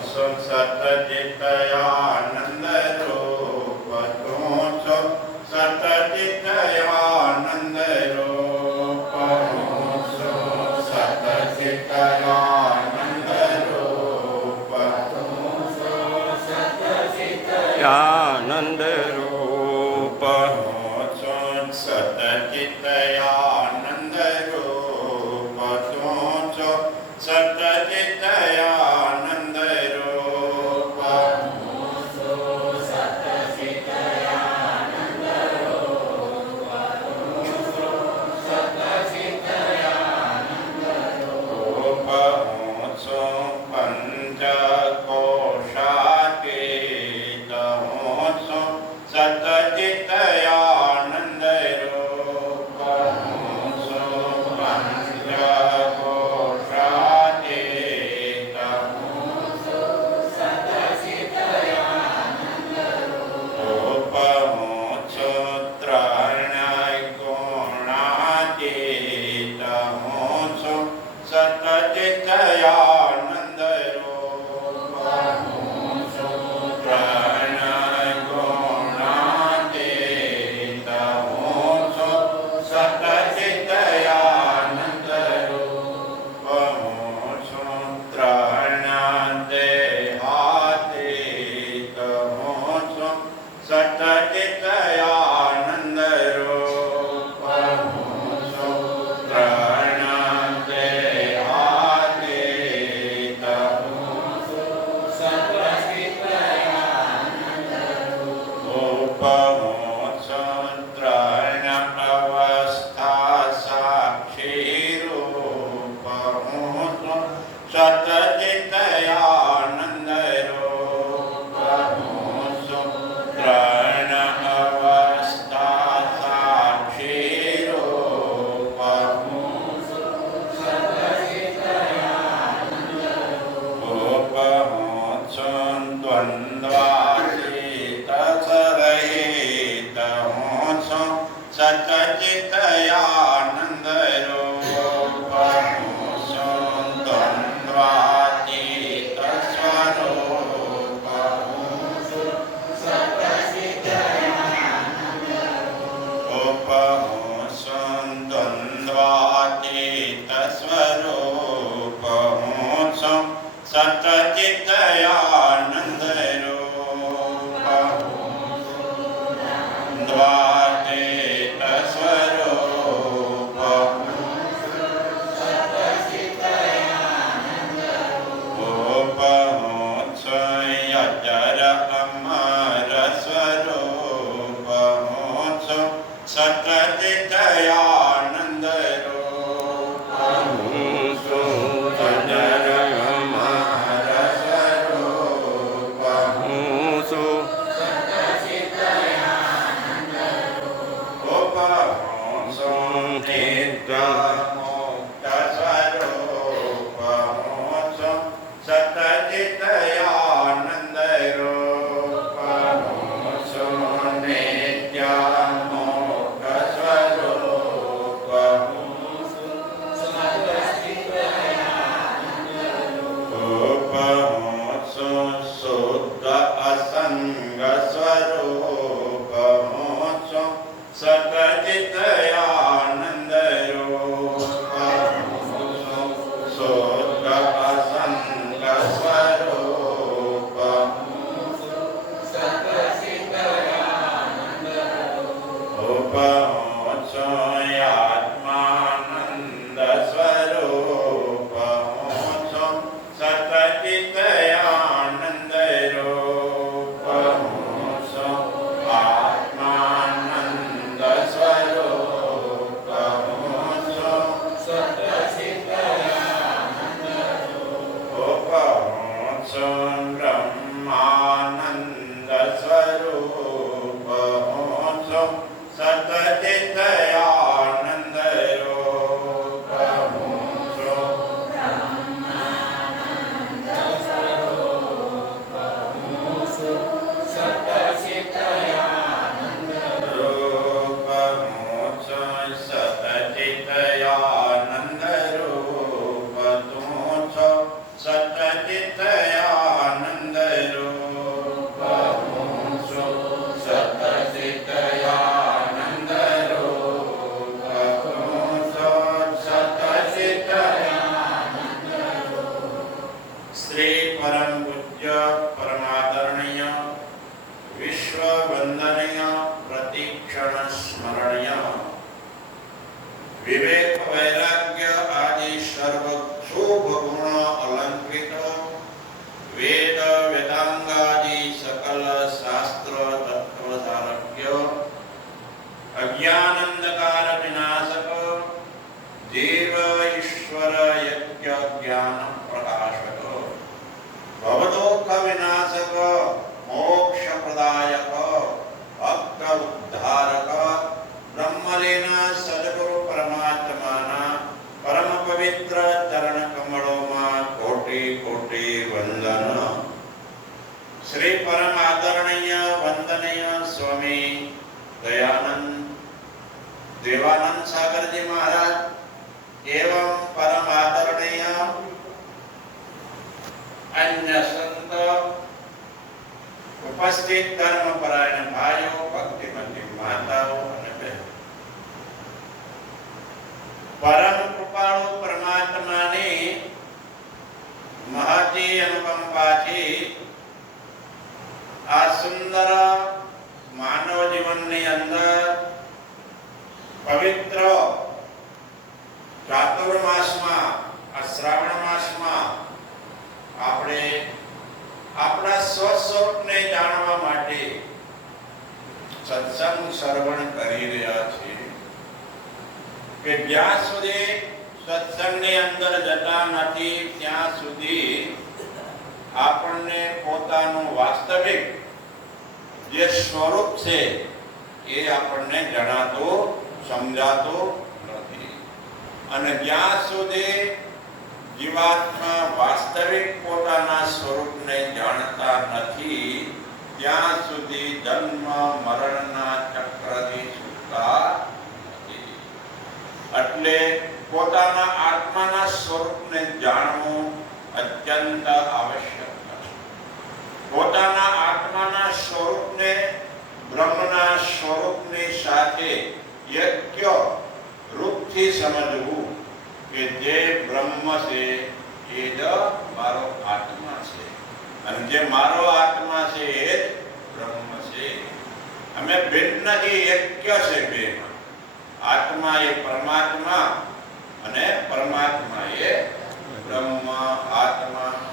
मोत्सव सतचितयानन्दरूप ஞானந்த દેવાનંદ સાગરજી મહારાજ એવમ પરમ આદરણીય અન્ય સંત ઉપસ્થિત ધર્મપરાયણ ભાઈઓ ભક્તિમતી માતાઓ અને બહેનો પરમ કૃપાળુ પરમાત્માની મહતી અનુકંપાથી આ સુંદર માનવ જીવનની અંદર પવિત્ર ચાતુર્માસમાં આ શ્રાવણ માસમાં આપણે આપણા સ્વસ્વરૂપને જાણવા માટે સત્સંગ શ્રવણ કરી રહ્યા છીએ કે જ્યાં સુધી સત્સંગની અંદર જતા નથી ત્યાં સુધી આપણને પોતાનું વાસ્તવિક જે સ્વરૂપ છે, એ આપણને જણાતો, સમજાતો નથી. અને જ્યાં સુધી જીવાત્મા વાસ્તવિક પોતાના સ્વરૂપને જાણતા નથી, ત્યાં સુધી જન્મ, મરણના ચક્રથી છૂટતા નથી. એટલે પોતાના આત્માના સ્વરૂપને જાણવું અત્યંત આવશ્યક પોતાના આત્માના સ્વરૂપને, બ્રહ્મના સ્વરૂપની સાથે યજ્ઞ રૂપથી સમજવું કે જે બ્રહ્મ છે એ જ મારો આત્મા છે. અને જે મારો આત્મા છે એ જ બ્રહ્મ છે. અમે ભિન્ન જે યજ્ઞ છે બેમાં. આત્મા એ પરમાત્મા અને પરમાત્મા એ બ્રહ્મ. આત્મા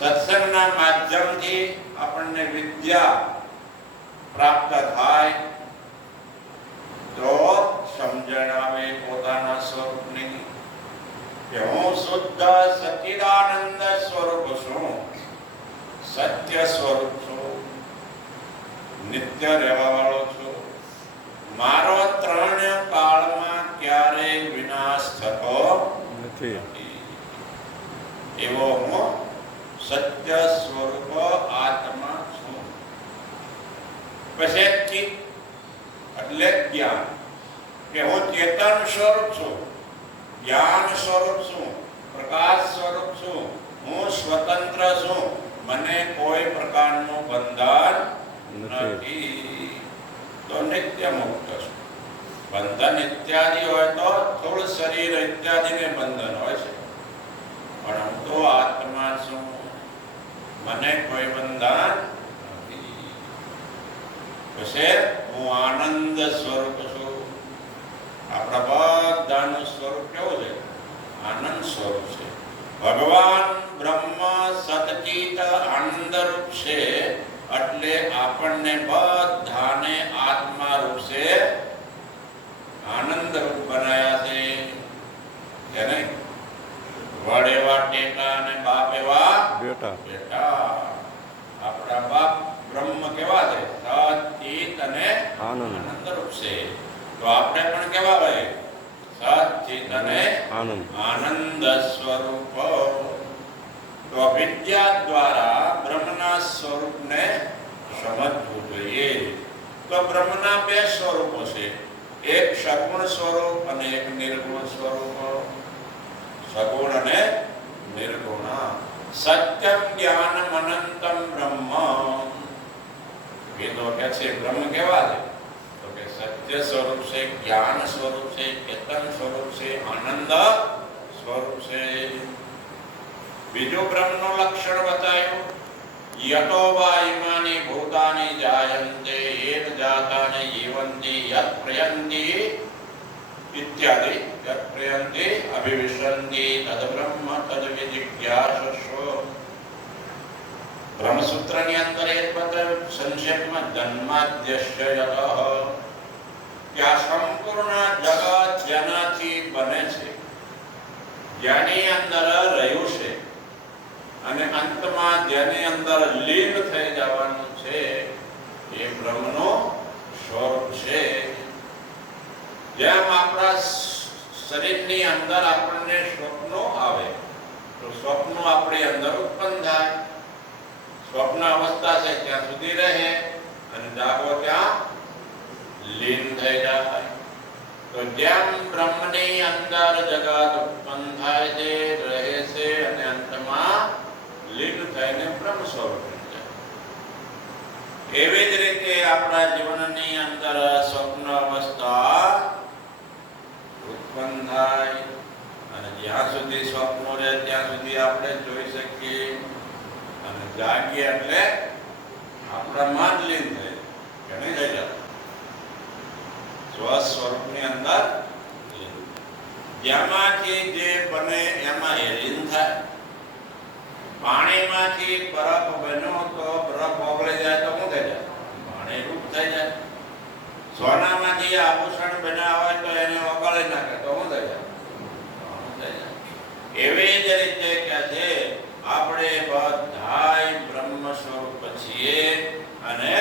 દર્શનના માધ્યમથી આપણને વિદ્યા પ્રાપ્ત થાય તો સમજણ આવે પોતાના સ્વરૂપની કે હું શુદ્ધ સચિદાનંદ સ્વરૂપ છું સત્ય સ્વરૂપ છું નિત્ય રહેવા વાળો છું મારો ત્રણ કાળમાં ક્યારેય વિનાશ થતો નથી એવો હું સત્ય સ્વરૂપ આત્મા છું. પછી એટલે જ્ઞાન. કે હું ચેતન સ્વરૂપ છું, જ્ઞાન સ્વરૂપ છું, પ્રકાશ સ્વરૂપ છું, હું સ્વતંત્ર છું. મને કોઈ પ્રકારનું બંધન નથી. તો નિત્ય મુક્ત છું. બંધન ઇત્યાદિ હોય તો થોડું શરીર ઇત્યાદિને બંધન હોય છે. પણ હું તો આત્મા છું. મને કોઈ બંધન હું આનંદ સ્વરૂપ છું. આપણા બધાનું સ્વરૂપ કેવું છે? આનંદ સ્વરૂપ છે. ભગવાન બ્રહ્મ સતચિત આનંદ રૂપ છે. એટલે આપણને બધાને આત્મા રૂપ છે આનંદ રૂપ બનાયા છે કે નહીં વડ એવા ટેકા અને બાપ એવા બેટા. આપણા બાપ બ્રહ્મ કેવા છે? સચિત અને આનંદ રૂપ છે. તો આપણે પણ કેવા હોય? સચિત અને આનંદ આનંદ સ્વરૂપ. તો વિદ્યા દ્વારા બ્રહ્મના સ્વરૂપને સમજવું જોઈએ. તો બ્રહ્મના બે સ્વરૂપો છે. એક સગુણ સ્વરૂપ અને એક નિર્ગુણ સ્વરૂપ. સગુણ અને નિર્ગુણ. સત્યમ જ્ઞાનમ અનંતમ બ્રહ્મ વેદો કે છે બ્રહ્મ કેવા છે તો કે સત્ય સ્વરૂપ છે જ્ઞાન સ્વરૂપ છે ચેતન સ્વરૂપ છે આનંદ સ્વરૂપ છે બીજું બ્રહ્મનું લક્ષણ બતાવ્યું યતો વા ઇમાની ભૂતાની જાયન્તે એન જાતાને જીવંતી યત પ્રયંતિ ઇત્યાદિ યત પ્રયંતિ અભિવિશંતિ તદ બ્રહ્મ તદ વિજિજ્ઞાસસ્વ બ્રહ્મસૂત્રની અંદર એક બતાવ્યું સંક્ષેપમાં જન્માદ્યશ્ય કે આ સંપૂર્ણ જગત જેનાથી બને છે, જેની અંદર રહ્યું છે, અને અંતમાં જેની અંદર લીન થઈ જવાનું છે, એ બ્રહ્મનો સ્વરૂપ છે. જેમ આપણા શરીરની અંદર આપણને સ્વપ્નો આવે, તો સ્વપ્નો આપણી અંદર ઉત્પન્ન થાય. સ્વપ્ન અવસ્થા છે, ત્યાં સુધી રહે અને જાગો ત્યાં લીન થઈ જાય તો જેમ બ્રહ્મની અંદર જગત ઉત્પન્ન થાય છે, રહે છે અને અંતમાં લીન થઈને બ્રહ્મ સ્વરૂપ એવી જ રીતે આપણા જીવનની અંદર સ્વપ્ન અવસ્થા ઉત્પન્ન થાય. અને જ્યાં સુધી સ્વપ્નો રહે, ત્યાં સુધી આપણે જોઈ શકીએ જાગીએ એટલે આપણા માન લીન થાય ઘણી થઈ જાય સ્વ સ્વરૂપની અંદર. જેમાંથી જે બને એમાં એ લીન થાય. પાણીમાંથી બરફ બન્યો તો બરફ ઓગળી જાય તો શું થઈ જાય? પાણી રૂપ થઈ જાય. સોનામાંથી આભૂષણ હોય તો એને ઓગળી નાખે તો શું થઈ જાય સોનું થઈ જાય એવી જ રીતે કે છે આપણે બધાય બ્રહ્મ સ્વરૂપ છીએ અને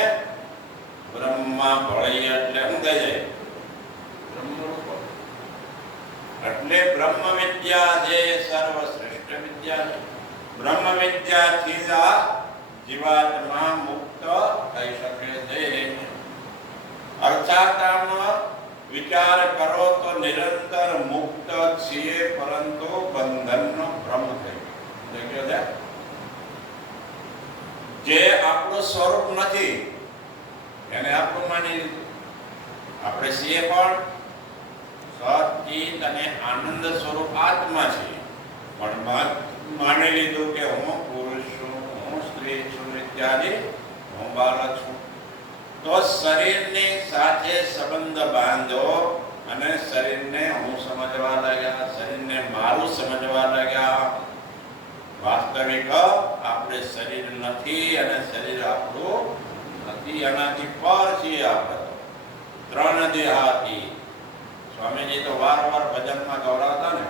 બ્રહ્મમાં ભળીએ એટલે શું થઈ જાય બ્રહ્મરૂપ એટલે બ્રહ્મ વિદ્યા છે સર્વશ્રેષ્ઠ વિદ્યા છે બ્રહ્મ વિદ્યાથી જ જીવાત્મા મુક્ત થઈ શકે છે. અર્થાત આમાં વિચાર કરો તો નિરંતર મુક્ત છીએ પરંતુ બંધનનો ભ્રમ થઈ ગયો. જે આપણું સ્વરૂપ નથી, એને આપણું માની લીધું. આપણે છીએ પણ સચિત અને આનંદ સ્વરૂપ આત્મા છે. પણ માની લીધું કે હું પુરુષ છું, હું સ્ત્રી છું, ઇત્યાદિ, હું બાળક છું. તો શરીરની સાથે સંબંધ બાંધો અને શરીરને હું સમજવા લાગ્યા, શરીરને મારું સમજવા લાગ્યા. વાસ્તવિક આપણે શરીર નથી અને શરીર આપણું નથી. એનાથી પર છીએ આપણે. ત્રણ દેહાતી. સ્વામીજી તો વારંવાર ભજનમાં ગૌરાવતા ને.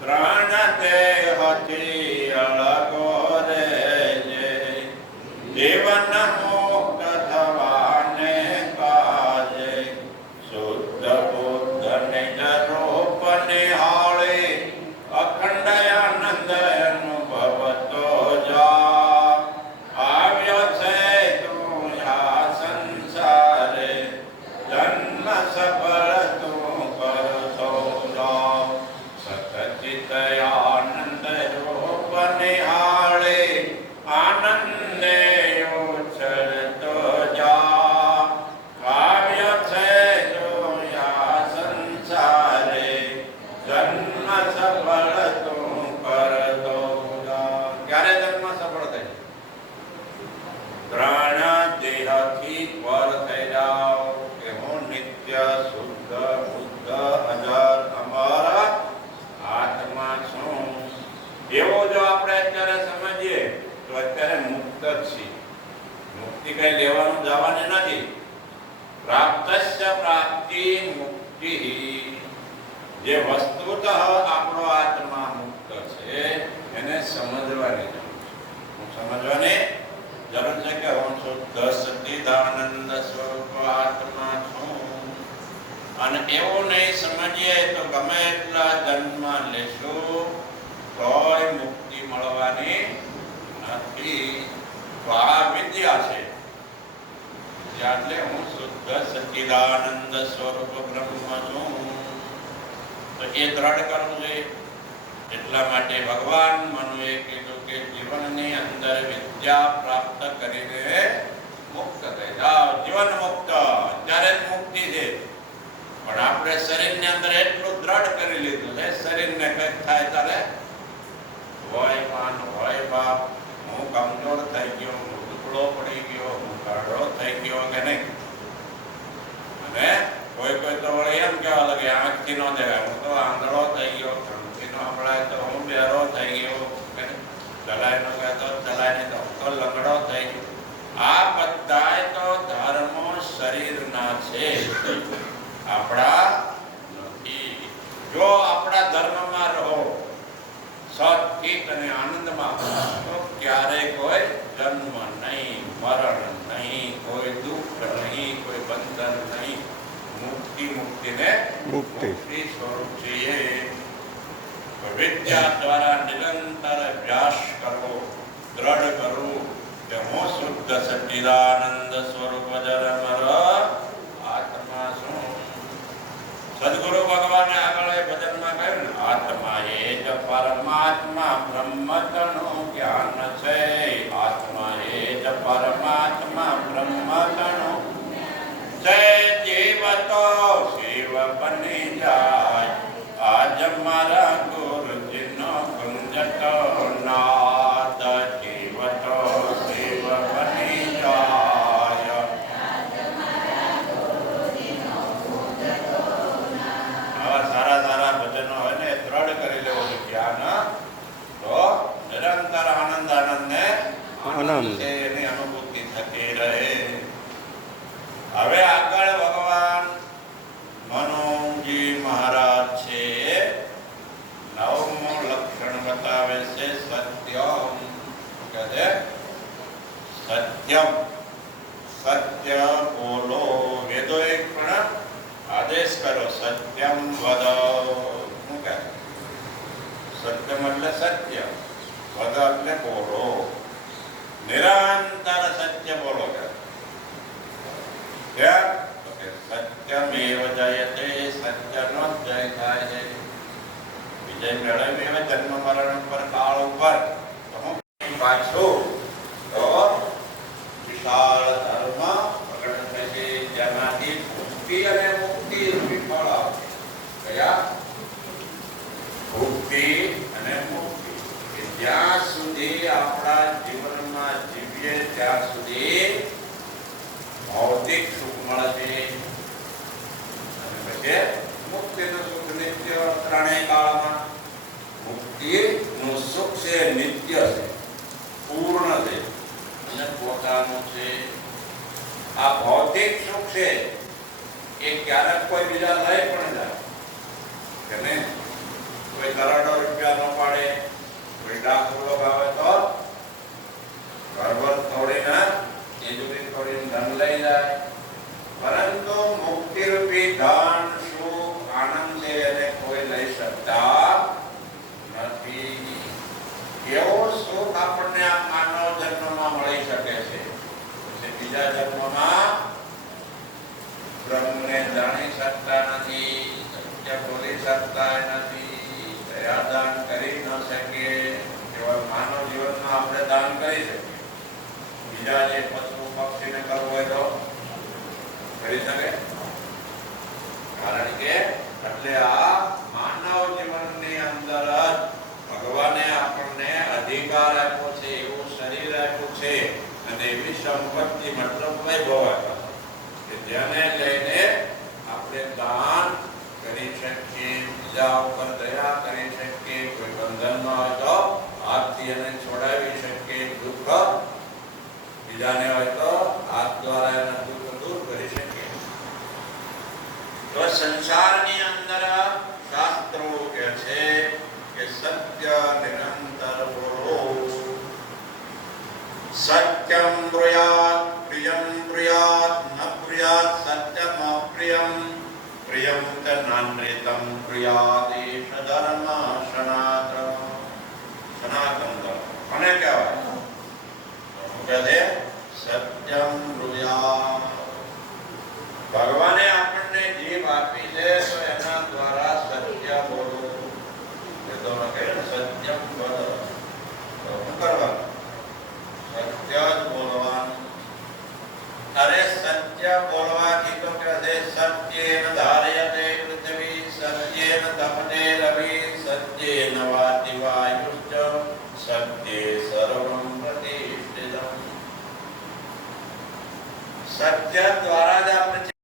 પ્રાણ તે હતી અળગો રે જીવન દેહથી પર થઈ જાઓ કે હું નિત્ય શુદ્ધ બુદ્ધ અજર અમર આત્મા છું એવો જો આપણે અત્યારે સમજીએ, તો અત્યારે મુક્ત છીએ. મુક્તિ કઈ લેવાનું જવાની નથી. પ્રાપ્તસ્ય પ્રાપ્તિ મુક્તિ। જે વસ્તુતઃ આપણો આત્મા મુક્ત છે, એને સમજવાની જરૂર છે. સમજવાની છે કે હું શુદ્ધ સચ્ચિદાનંદ સ્વરૂપ છું અને એવું નહીં સમજીએ તો એટલા જન્મ લેશું, તોય મુક્તિ મળવાની નથી. છે. એટલે હું શુદ્ધ સચ્ચિદાનંદ સ્વરૂપ બ્રહ્મ છું. તો એ દ્રઢ કરવું એટલા માટે ભગવાન મનુએ કીધું કે જીવનની અંદર વિદ્યા પ્રાપ્ત કરીને મુક્ત થઈ જાઓ જીવન મુક્ત અત્યારે જ મુક્તિ છે પણ આપણે શરીરની અંદર એટલું દ્રઢ કરી લીધું છે શરીરને કંઈક થાય ત્યારે હોય માન હોય બાપ હું કમજોર થઈ ગયો હું ટુકડો પડી ગયો હું ગાઢો થઈ ગયો કે નહીં અને કોઈ કોઈ તો વળી એમ કહેવા લાગે આંખથી નો દેખાય હું તો આંધળો થઈ ગયો કાનથી નો સંભળાય તો હું બેરો થઈ ગયો નહીં? કહેતો હું તો લંગડો થઈ આ બધાય તો ધર્મો શરીરના છે આપણા નથી જો આપણા ધર્મમાં રહો સચિત અને આનંદમાં તો ક્યારેય કોઈ જન્મ નહીં મરણ નહીં કોઈ દુઃખ નહીં કોઈ બંધન નહીં મુક્તિ મુક્તિને મુક્તિ. મુક્તિ સ્વરૂપ તો વિદ્યા દ્વારા નિરંતર અભ્યાસ કરવો દ્રઢ કરવું કે હું શુદ્ધ સચિદાનંદ સ્વરૂપ જરમર આત્મા છું સદગુરુ ભગવાને આગળ ભજનમાં કહ્યું આત્મા એ જ પરમાત્મા બ્રહ્મતનું જ્ઞાન છે આત્મા એ જ પરમાત્મા બ્રહ્મતનું છે જીવ તો શિવ બની જાય આજ મારા આનંદ. છે એની અનુભૂતિ થતી રહે હવે આગળ ભગવાન મનોજી મહારાજ છે નવમું લક્ષણ બતાવે છે સત્યમ શું કહે છે સત્યમ સત્ય બોલો વેદોએ પણ આદેશ કરો સત્યમ વદ શું કહે સત્યમ એટલે સત્ય વદ એટલે બોલો નિરંતર સત્ય બોલો કે કેમ? તો કે સત્યમેવ જયતે સત્યનો જ જય થાય છે વિજય મેળવીને જન્મ મરણ ઉપર કાળ ઉપર તો હું પાછું તો વિશાળ ધર્મ પ્રગટ થશે જેનાથી મુક્તિ અને મુક્તિ રૂપી ફળ આવશે કયા મુક્તિ અને મુક્તિ કે જ્યાં સુધી આપણા જીવનમાં જીવીએ ત્યાં સુધી ભૌતિક સુખ મળશે અને પછી મુક્તિનું સુખ નિત્ય ત્રણેય કાળમાં મુક્તિનું સુખ છે નિત્ય છે પૂર્ણ છે અને પોતાનું છે. આ ભૌતિક સુખ છે. એ ક્યારેક કોઈ બીજા લઈ પણ જાય. કે નહીં? કોઈ કરોડો રૂપિયા ન પાડે, કોઈ ડાકુ ભાવે તો સાહેબ હોય. તો હાથથી અંદર શાસ્ત્રો કે છે કે સત્ય નિરંતર બોલો. સત્યમ ભગવાને આપણને જીભ આપી છે, તો એના દ્વારા સત્ય બોલો. એ તો કહે સત્યમ બોલો. તો શું કરવાનું સત્ય જ બોલવાનું. અરે સત્ય બોલવાથી તો કહે છે સત્યેન ધારયતે પૃથ્વી સત્યેન તપને રવિ સત્યેન વાતિ વાયુશ્ચ સત્યે સર્વમ પ્રતિષ્ઠિતમ સત્ય દ્વારા જ આપણે